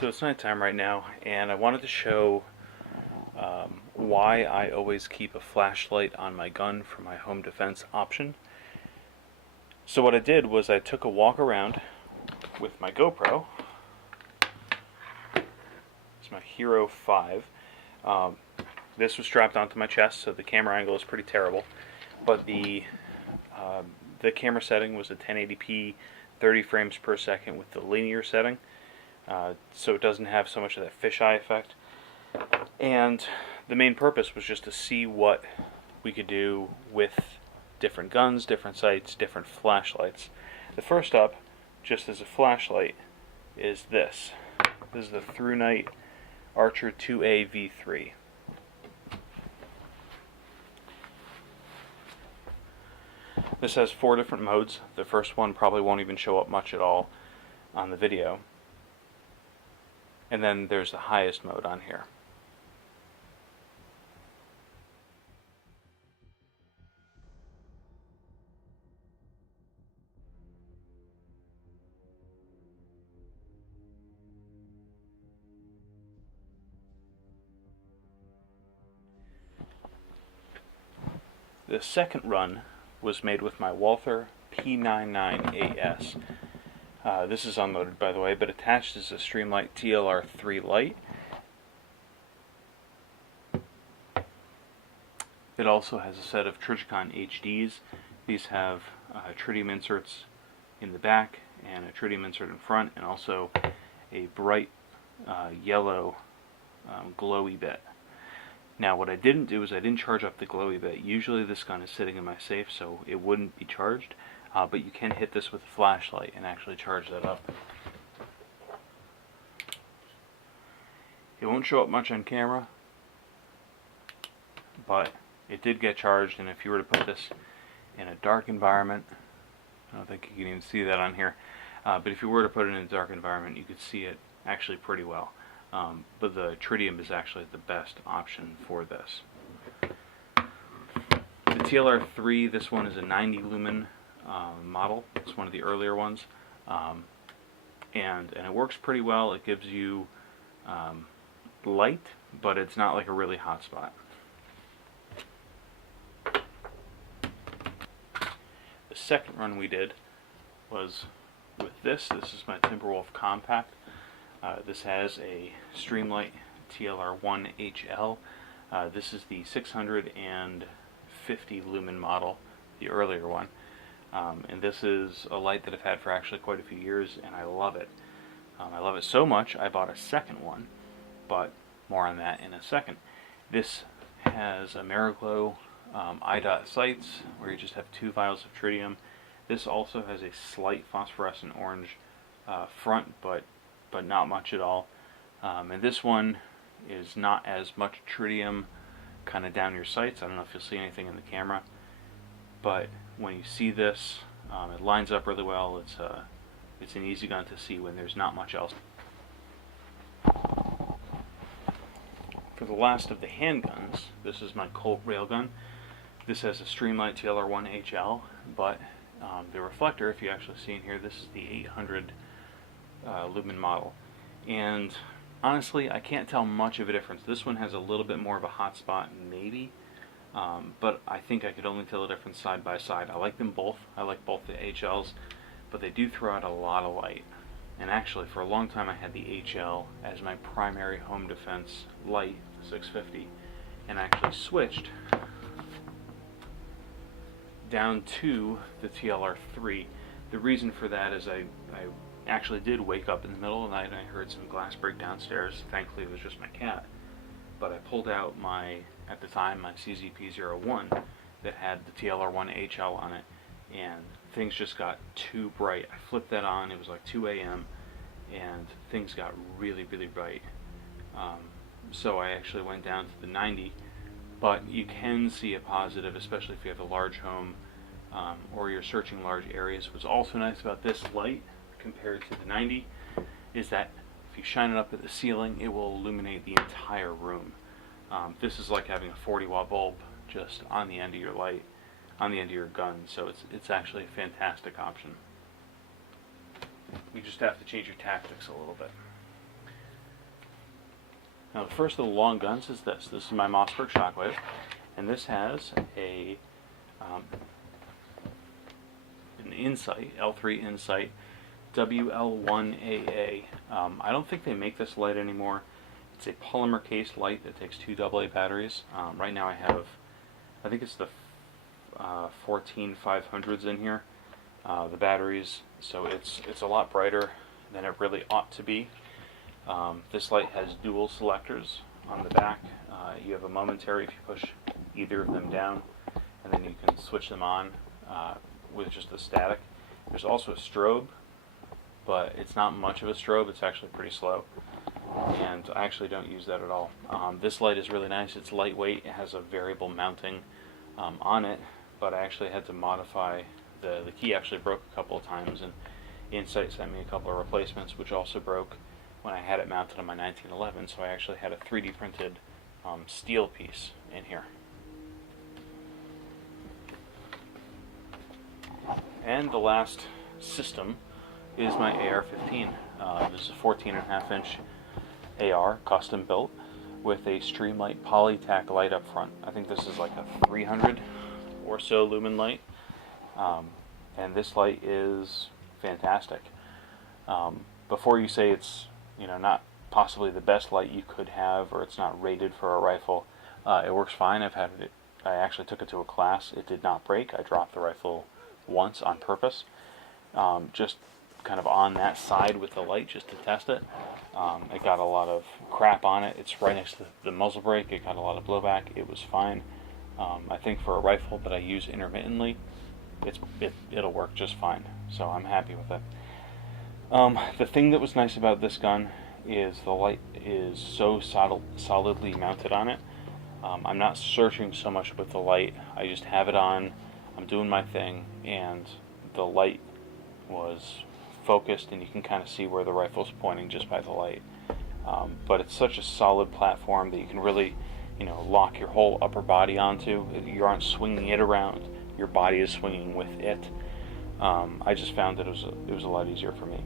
So it's nighttime right now, and I wanted to show why I always keep a flashlight on my gun for my home defense option. So what I did was I took a walk around with my GoPro. It's my Hero 5. This was strapped onto my chest, so the camera angle is pretty terrible. But the camera setting was a 1080p 30 frames per second with the linear setting. So it doesn't have so much of that fisheye effect. And the main purpose was just to see what we could do with different guns, different sights, different flashlights. The first up, just as a flashlight, is this. This is the Thrunite Archer 2A V3. This has 4 different modes. The first one probably won't even show up much at all on the video. And then there's the highest mode on here. The second run was made with my Walther P99ES. This is unloaded, by the way, but attached is a Streamlight TLR3 light. It also has a set of Trijicon HDs. These have tritium inserts in the back and a tritium insert in front, and also a bright yellow glowy bit. Now what I didn't do is I didn't charge up the glowy bit. Usually this gun is sitting in my safe, so it wouldn't be charged. But you can hit this with a flashlight and actually charge that up. It won't show up much on camera, but it did get charged, and if you were to put this in a dark environment, I don't think you can even see that on here, but if you were to put it in a dark environment, you could see it actually pretty well. But the tritium is actually the best option for this. The TLR3, this one is a 90 lumen model. It's one of the earlier ones, and it works pretty well. It gives you light, but it's not like a really hot spot. The second run we did was with this. This is my Timberwolf Compact. This has a Streamlight TLR1HL. This is the 650 lumen model, the earlier one. And this is a light that I've had for actually quite a few years, and I love it. I love it so much I bought a second one, but more on that in a second. This has a Mariglow IDOT sights, where you just have 2 vials of tritium. This also has a slight phosphorescent orange front, but not much at all. And this one is not as much tritium kind of down your sights. I don't know if you'll see anything in the camera, but when you see this, it lines up really well. It's an easy gun to see when there's not much else. For the last of the handguns, this is my Colt Railgun. This has a Streamlight TLR1HL, but the reflector, if you actually see in here, this is the 800 lumen model. And honestly, I can't tell much of a difference. This one has a little bit more of a hot spot, maybe. But I think I could only tell the difference side by side. I like them both. I like both the HLs, but they do throw out a lot of light. And actually, for a long time, I had the HL as my primary home defense light, 650, and I actually switched down to the TLR3. The reason for that is I actually did wake up in the middle of the night and I heard some glass break downstairs. Thankfully, it was just my cat. But I pulled out at the time, my CZP-01 that had the TLR1HL on it, and things just got too bright. I flipped that on, it was like 2 a.m., and things got really, really bright. So I actually went down to the 90, but you can see a positive, especially if you have a large home or you're searching large areas. What's also nice about this light compared to the 90 is that if you shine it up at the ceiling, it will illuminate the entire room. This is like having a 40-watt bulb just on the end of your light, on the end of your gun, so it's actually a fantastic option. You just have to change your tactics a little bit. Now the first of the long guns is this. This is my Mossberg Chocolate, and this has a an Insight, L3 Insight WL1AA. I don't think they make this light anymore. It's a polymer case light that takes 2 AA batteries. Right now I have, I think it's the 14 500s in here, the batteries, so it's a lot brighter than it really ought to be. This light has dual selectors on the back. You have a momentary if you push either of them down, and then you can switch them on with just the static. There's also a strobe, but it's not much of a strobe. It's actually pretty slow, and I actually don't use that at all. This light is really nice. It's lightweight. It has a variable mounting on it, but I actually had to modify the key. Actually broke a couple of times, and Insight sent me a couple of replacements, which also broke when I had it mounted on my 1911. So I actually had a 3D printed steel piece in here. And the last system is my AR-15. This is a 14.5 inch AR, custom built, with a Streamlight Polytac light up front. I think this is like a 300 or so lumen light, and this light is fantastic. Before you say it's, you know, not possibly the best light you could have, or it's not rated for a rifle, it works fine. I've had it. I actually took it to a class. It did not break. I dropped the rifle once on purpose, just kind of on that side with the light just to test it. It got a lot of crap on it. It's right next to the muzzle brake. It got a lot of blowback. It was fine. I think for a rifle that I use intermittently, it'll work just fine. So I'm happy with it. The thing that was nice about this gun is the light is so solidly mounted on it. I'm not searching so much with the light. I just have it on. I'm doing my thing, and the light was focused, and you can kind of see where the rifle's pointing just by the light. But it's such a solid platform that you can really, you know, lock your whole upper body onto. You aren't swinging it around. Your body is swinging with it. I just found that it was a lot easier for me.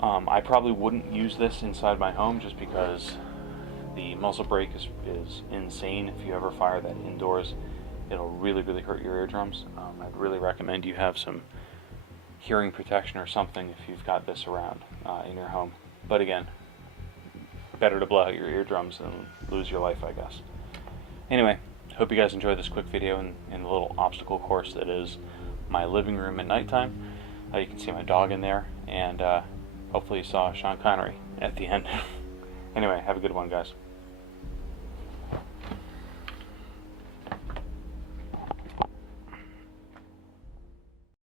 I probably wouldn't use this inside my home just because the muzzle brake is insane. If you ever fire that indoors, it'll really hurt your eardrums. I'd really recommend you have some hearing protection or something if you've got this around in your home. But again, better to blow out your eardrums than lose your life, I guess. Anyway, hope you guys enjoyed this quick video in the little obstacle course that is my living room at nighttime. You can see my dog in there, and hopefully you saw Sean Connery at the end. Anyway, have a good one, guys.